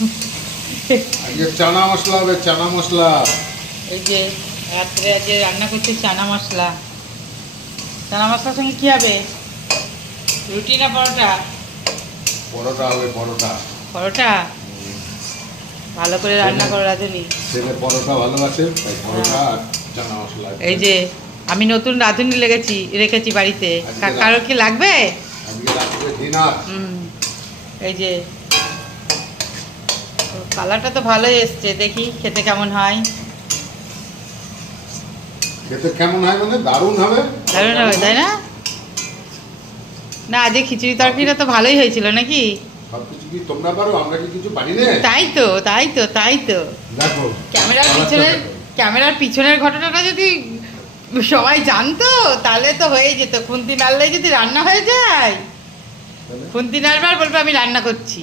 আজকে চানা মশলা হবে, চানা মশলা। এই যে রাত্রে আজকে রান্না করছি চানা মশলা। চানা মশলার সঙ্গে কি হবে? রুটি না পরোটা? পরোটা হবে, পরোটা। পরোটা ভালো করে রান্না করো রাঁধুনি। ছেলে পরোটা ভালোবাসে, তাই পরোটা আর চানা মশলা। এই যে আমি নতুন রাঁধুনি রেখেছি বাড়িতে। কারোর কি লাগবে? আজকে রাত্রে ডিনার। এই যে কালারটা তো ভালোই এসছে, দেখি খেতে কেমন হয়। খেতে কেমন হয় মানে দারুণ হবে। দারুণ হবে তাই না? না আজকে খিচুড়ি তরকারিটা তো ভালোই হয়েছিল নাকি? সবকিছু কি তোমরা পারো, আমরা কি কিছু পারি না? তাই তো তাই তো তাই তো দেখো ক্যামেরার পিছনের ঘটনাটা যদি সবাই জানতো তাহলে তো হয়ে যেত। খুন্তি নাড়লে যদি রান্না হয়ে যায়, খুন্তি নাড়বার বলবে আমি রান্না করছি।